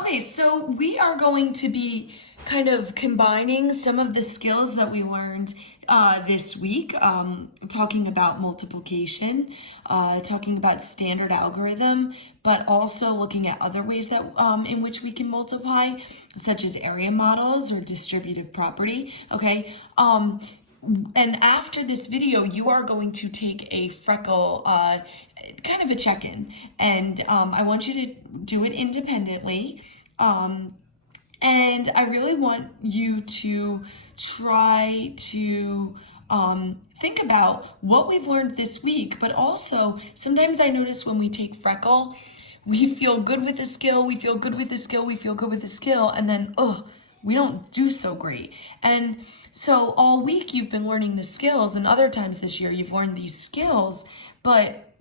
Okay, so we are going to be kind of combining some of the skills that we learned this week, talking about multiplication, talking about standard algorithm, but also looking at other ways that in which we can multiply, such as area models or distributive property. Okay. And after this video, you are going to take a freckle, kind of a check-in, and I want you to do it independently. And I really want you to try to think about what we've learned this week, but also sometimes I notice when we take freckle, we feel good with the skill, we feel good with the skill, we feel good with the skill, and then, we don't do so great. And so all week you've been learning the skills, and other times this year you've learned these skills, but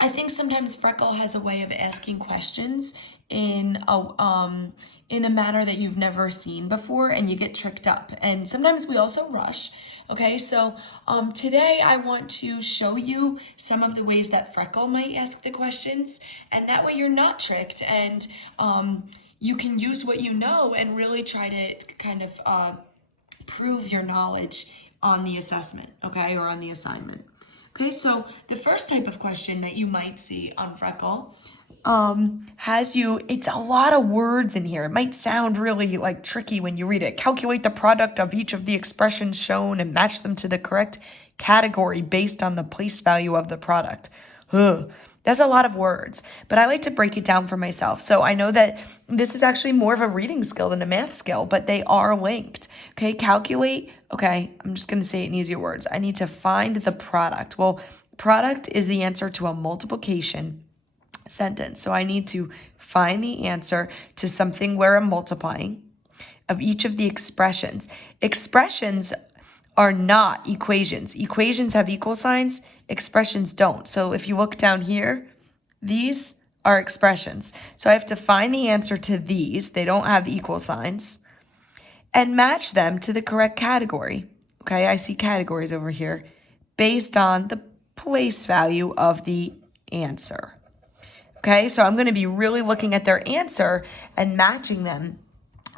I think sometimes Freckle has a way of asking questions in a manner that you've never seen before, and you get tricked up. And sometimes we also rush. Okay, so today I want to show you some of the ways that Freckle might ask the questions, and that way you're not tricked, and you can use what you know and really try to kind of prove your knowledge on the assessment, okay, or on the assignment. Okay, so the first type of question that you might see on Freckle it's a lot of words in here. It might sound really like tricky when you read it. Calculate the product of each of the expressions shown and match them to the correct category based on the place value of the product. That's a lot of words, but I like to break it down for myself. So I know that this is actually more of a reading skill than a math skill, but they are linked. Okay, calculate. Okay, I'm just going to say it in easier words. I need to find the product. Well, product is the answer to a multiplication sentence. So I need to find the answer to something where I'm multiplying of each of the expressions. Expressions are not equations. Equations have equal signs, expressions don't. So if you look down here, these are expressions. So I have to find the answer to these. They don't have equal signs, and match them to the correct category. Okay, I see categories over here based on the place value of the answer. Okay, so I'm going to be really looking at their answer and matching them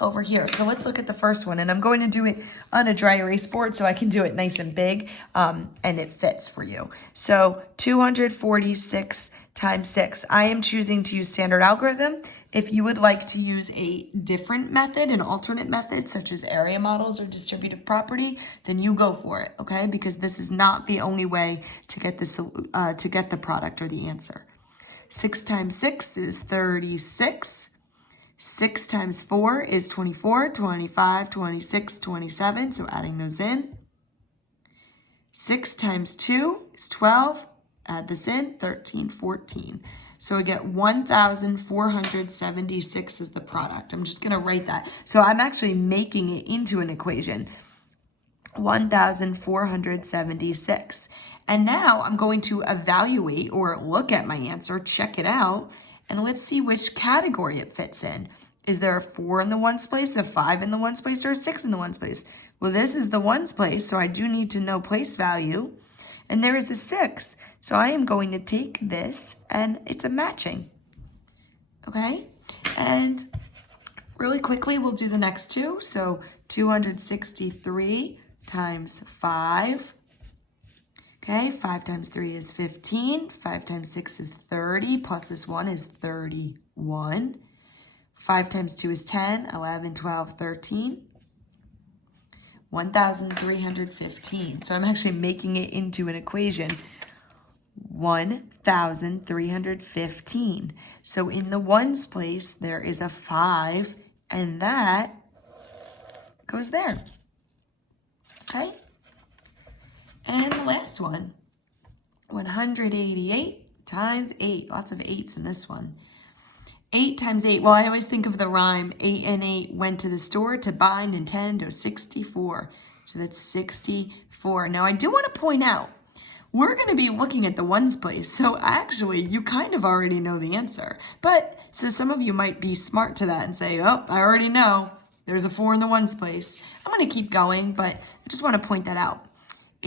over here. So let's look at the first one, and I'm going to do it on a dry erase board so I can do it nice and big, and it fits for you. So 246 times 6. I am choosing to use standard algorithm. If you would like to use a different method, an alternate method, such as area models or distributive property, then you go for it, okay? Because this is not the only way to get the product or the answer. 6 times 6 is 36. 6 times 4 is 24, 25, 26, 27. So adding those in. 6 times 2 is 12. Add this in, 13, 14. So I get 1,476 as the product. I'm just going to write that. So I'm actually making it into an equation. 1,476. And now I'm going to evaluate or look at my answer, check it out, and let's see which category it fits in. Is there a 4 in the ones place, a 5 in the ones place, or a 6 in the ones place? Well, this is the ones place, so I do need to know place value. And there is a 6. So I am going to take this, and it's a matching. Okay? And really quickly, we'll do the next two. So 263 times 5. Okay, 5 times 3 is 15. 5 times 6 is 30. Plus this 1 is 31. 5 times 2 is 10. 11, 12, 13. 1,315. So I'm actually making it into an equation. 1,315. So in the ones place, there is a 5, and that goes there. Okay? And the last one, 188 times 8. Lots of 8s in this one. 8 times 8. Well, I always think of the rhyme. 8 and 8 went to the store to buy Nintendo 64. So that's 64. Now, I do want to point out, we're going to be looking at the ones place. So actually, you kind of already know the answer. But, so some of you might be smart to that and say, oh, I already know. There's a 4 in the ones place. I'm going to keep going, but I just want to point that out.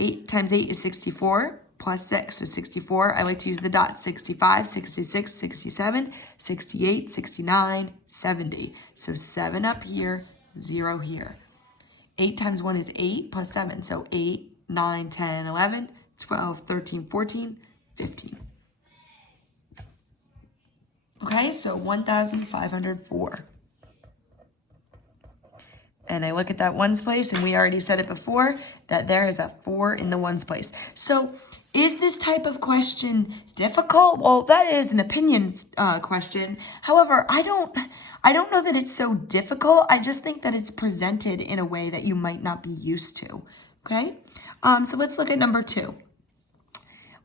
8 times 8 is 64. plus 6. So 64, I like to use the dots. 65, 66, 67, 68, 69, 70. So 7 up here, 0 here. 8 times 1 is 8 plus 7. So 8, 9, 10, 11, 12, 13, 14, 15. Okay, so 1,504. And I look at that ones place, and we already said it before, that there is a 4 in the ones place. So is this type of question difficult? Well, that is an opinions question. However, I don't know that it's so difficult. I just think that it's presented in a way that you might not be used to. Okay, so let's look at number 2.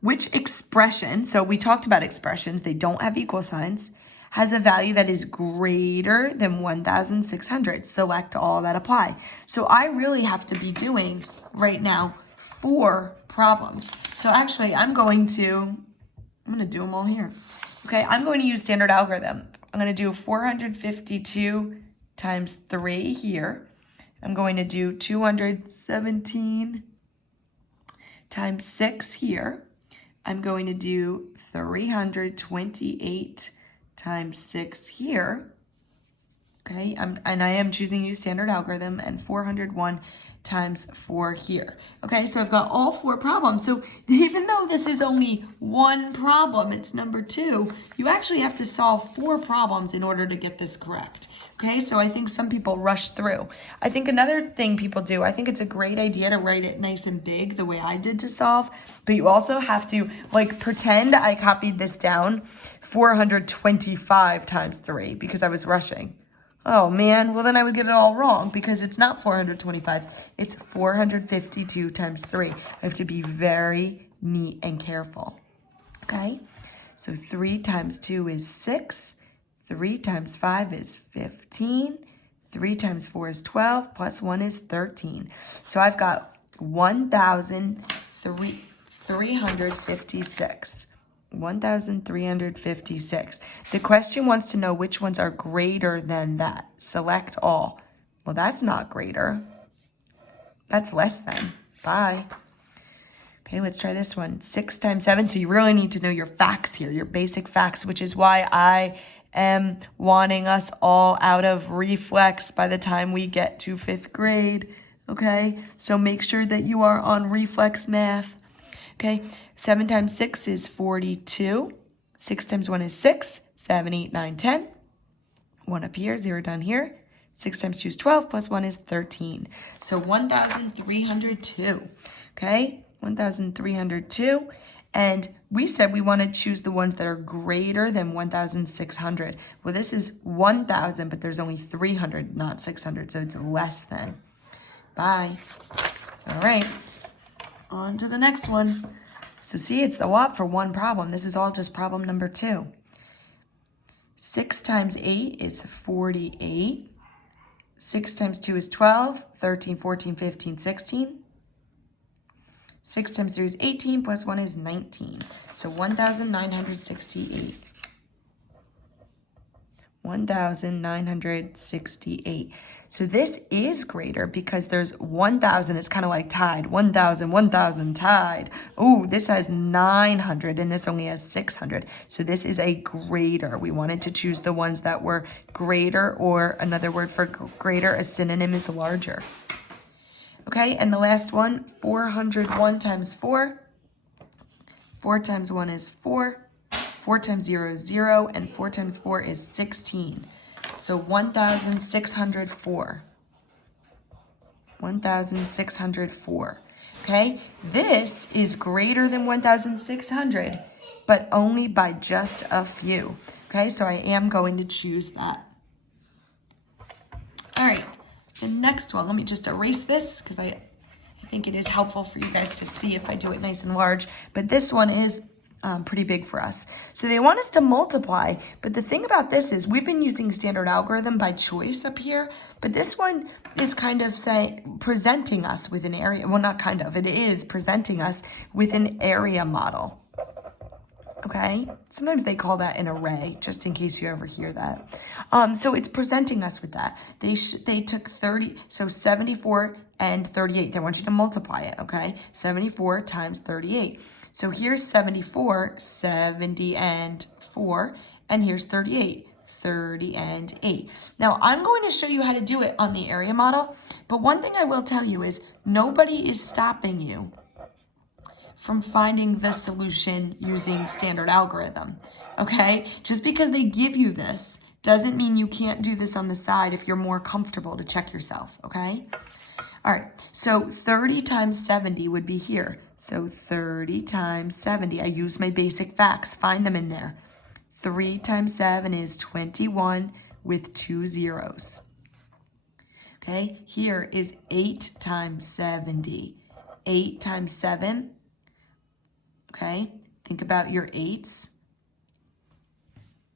Which expression, so we talked about expressions, they don't have equal signs, has a value that is greater than 1,600. Select all that apply. So I really have to be doing right now 4 problems. So actually I'm going to do them all here. Okay, I'm going to use standard algorithm. I'm going to do 452 times 3 here. I'm going to do 217 times 6 here. I'm going to do 328 times 6 here. Okay, and I am choosing use standard algorithm, and 401 times 4 here. Okay, so I've got all 4 problems. So even though this is only one problem, it's number 2, you actually have to solve 4 problems in order to get this correct. Okay, so I think some people rush through. I think another thing people do, I think it's a great idea to write it nice and big the way I did to solve, but you also have to like pretend I copied this down 425 times 3 because I was rushing. Oh man, well then I would get it all wrong because it's not 425, it's 452 times 3. I have to be very neat and careful. Okay, so 3 times 2 is 6. 3 times 5 is 15. 3 times 4 is 12, plus 1 is 13. So I've got 1,356. 1,356. The question wants to know which ones are greater than that. Select all. Well, that's not greater. That's less than. Bye. Okay, let's try this one. 6 times 7. So you really need to know your facts here, your basic facts, which is why I am wanting us all out of reflex by the time we get to 5th grade. Okay, so make sure that you are on reflex math. Okay, 7 times 6 is 42. 6 times 1 is 6. 7, 8, 9, 10. 1 up here, 0 down here. 6 times 2 is 12, plus 1 is 13. So 1,302. Okay, 1,302. And we said we want to choose the ones that are greater than 1,600. Well, this is 1,000, but there's only 300, not 600, so it's less than. Bye. All right. On to the next ones. So see, it's the WOP for one problem. This is all just problem number 2. 6 times 8 is 48. 6 times 2 is 12. 13, 14, 15, 16. 6 times 3 is 18, plus 1 is 19. So 1,968. 1,968. So this is greater because there's 1,000. It's kind of like tied. 1,000, 1,000, tied. Oh, this has 900 and this only has 600. So this is a greater. We wanted to choose the ones that were greater, or another word for greater, a synonym is larger. Okay, and the last one, 401 times 4. 4 times 1 is 4. 4 times 0 is 0, and 4 times 4 is 16. So 1,604. 1,604. Okay, this is greater than 1,600, but only by just a few. Okay, so I am going to choose that. All right, the next one, let me just erase this because I think it is helpful for you guys to see if I do it nice and large, but this one is pretty big for us. So they want us to multiply, but the thing about this is we've been using standard algorithm by choice up here, but this one is kind of presenting us with an area, well not kind of, it is presenting us with an area model. Okay, sometimes they call that an array, just in case you ever hear that. So it's presenting us with that. They took 30, so 74 and 38. They want you to multiply it, okay? 74 times 38. So here's 74, 70 and 4, and here's 38, 30 and 8. Now I'm going to show you how to do it on the area model, but one thing I will tell you is nobody is stopping you from finding the solution using standard algorithm, okay? Just because they give you this doesn't mean you can't do this on the side if you're more comfortable to check yourself, okay? All right, so 30 times 70 would be here. So 30 times 70, I use my basic facts, find them in there. 3 times 7 is 21 with 2 zeros. Okay, here is 8 times 70. 8 times 7, okay, think about your 8s.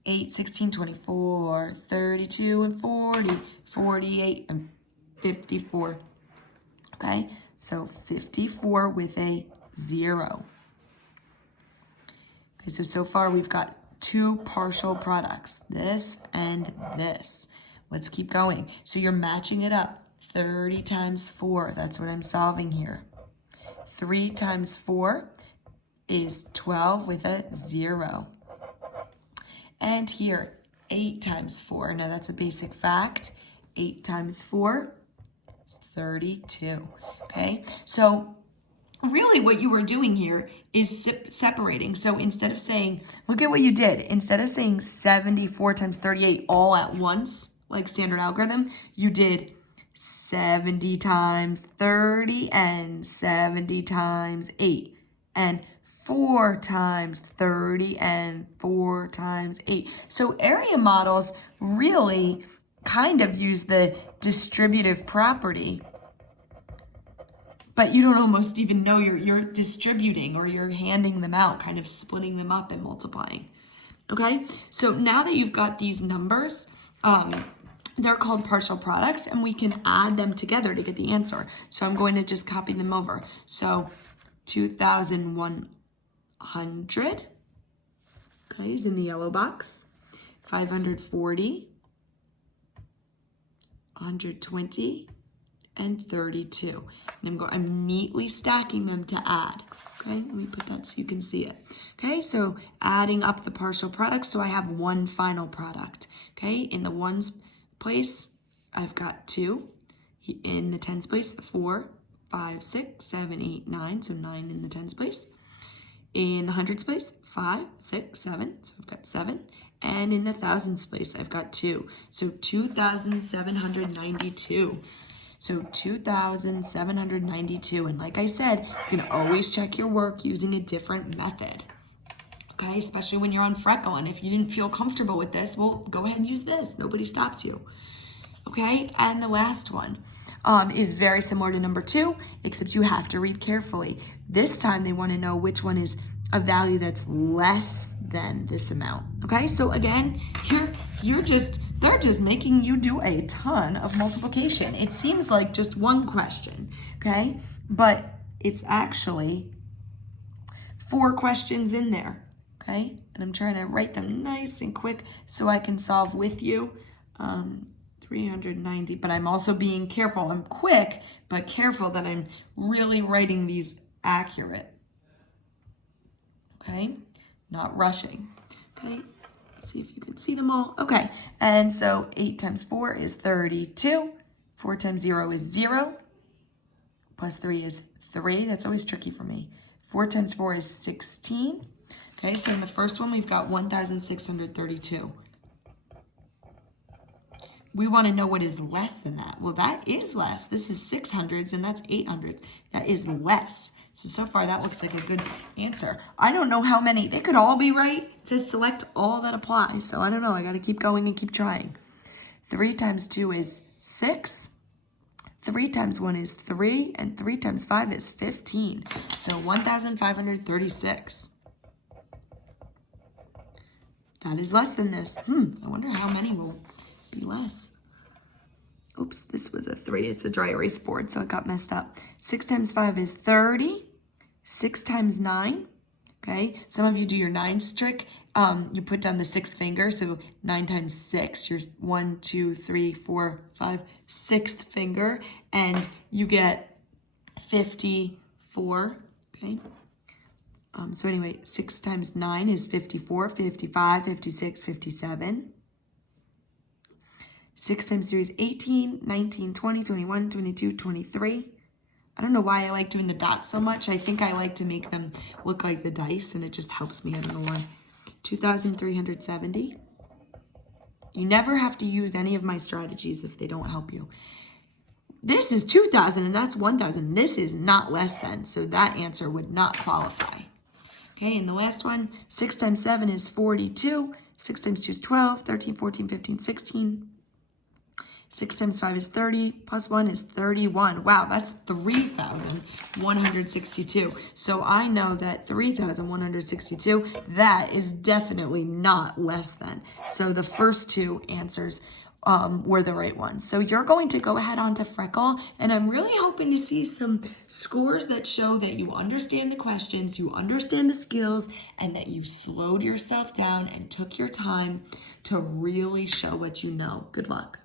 8, 16, 24, 32, and 40, 48, and 54. Okay, so 54 with a 0. Okay, so far we've got two partial products, this and this. Let's keep going. So you're matching it up. 30 times 4, that's what I'm solving here. 3 times 4 is 12 with a 0. And here, 8 times 4. Now that's a basic fact. 8 times 4 is 32. Okay, so really what you were doing here is separating. So instead of saying, look at what you did. Instead of saying 74 times 38 all at once, like standard algorithm, you did 70 times 30 and 70 times 8 and 4 times 30 and 4 times 8. So area models really kind of use the distributive property, but you don't almost even know you're distributing, or you're handing them out, kind of splitting them up and multiplying. Okay, so now that you've got these numbers, they're called partial products, and we can add them together to get the answer. So I'm going to just copy them over. So 2,100, okay, is in the yellow box. 540, 120, and 32. And I'm neatly stacking them to add. Okay, let me put that so you can see it. Okay, so adding up the partial products, so I have one final product. Okay, in the ones place, I've got 2. In the tens place, 4, 5, 6, 7, 8, 9, so 9 in the tens place. In the hundreds place, 5, 6, 7, so I've got 7. And in the thousands place, I've got 2. So 2,792. So 2,792. And like I said, you can always check your work using a different method. Okay, especially when you're on Freckle. And if you didn't feel comfortable with this, well, go ahead and use this. Nobody stops you. Okay, and the last one is very similar to number 2, except you have to read carefully. This time they want to know which one is a value that's less than this amount. Okay, so again, they're just making you do a ton of multiplication. It seems like just one question, okay? But it's actually 4 questions in there, okay? And I'm trying to write them nice and quick so I can solve with you. 390, but I'm also being careful. I'm quick, but careful that I'm really writing these accurate. Okay, not rushing. Okay, let's see if you can see them all. Okay, and so 8 times 4 is 32. 4 times 0 is 0. Plus 3 is 3. That's always tricky for me. 4 times 4 is 16. Okay, so in the first one, we've got 1,632. We want to know what is less than that. Well, that is less. This is 600s and that's 800s. That is less. So far that looks like a good answer. I don't know how many. They could all be right. It says select all that apply. So I don't know. I got to keep going and keep trying. 3 times 2 is 6. 3 times 1 is 3. And 3 times 5 is 15. So 1,536. That is less than this. I wonder how many will be less. Oops, this was a 3. It's a dry erase board, so it got messed up. 6 times 5 is 30. 6 times 9. Okay, some of you do your 9s trick. You put down the 6th finger, so 9 times 6, your 1, 2, 3, 4, 5, 6th finger, and you get 54. Okay, So anyway, 6 times 9 is 54, 55, 56, 57. 6 times 3 is 18, 19, 20, 21, 22, 23. I don't know why I like doing the dots so much. I think I like to make them look like the dice, and it just helps me. I don't know why. 2,370. You never have to use any of my strategies if they don't help you. This is 2,000, and that's 1,000. This is not less than, so that answer would not qualify. Okay, and the last one, 6 times 7 is 42. 6 times 2 is 12, 13, 14, 15, 16. 6 times 5 is 30, plus 1 is 31. Wow, that's 3,162. So I know that 3,162, that is definitely not less than. So the first two answers were the right ones. So you're going to go ahead on to Freckle, and I'm really hoping to see some scores that show that you understand the questions, you understand the skills, and that you slowed yourself down and took your time to really show what you know. Good luck.